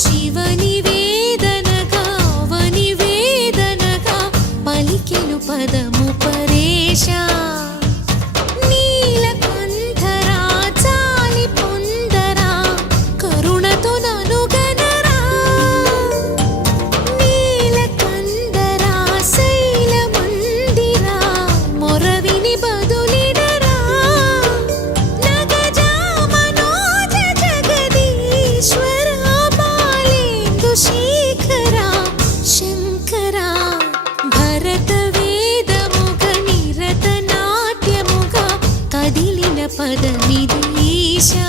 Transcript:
శివని వేదనగా వని వేదనగా పలికెను పదము పరేశ నీలకంఠరా చాలి పొందరా కరుణతో ననుగనరా నీలకందరా శైల మందిరా మొరవిని బదులిడరా నగజా మనోజ జగదీశ్వర బాలేందు శేఖరా శంకరా భరత వేదముగ నిరత నాట్యముగా కదిలిన పదమిది ఈశా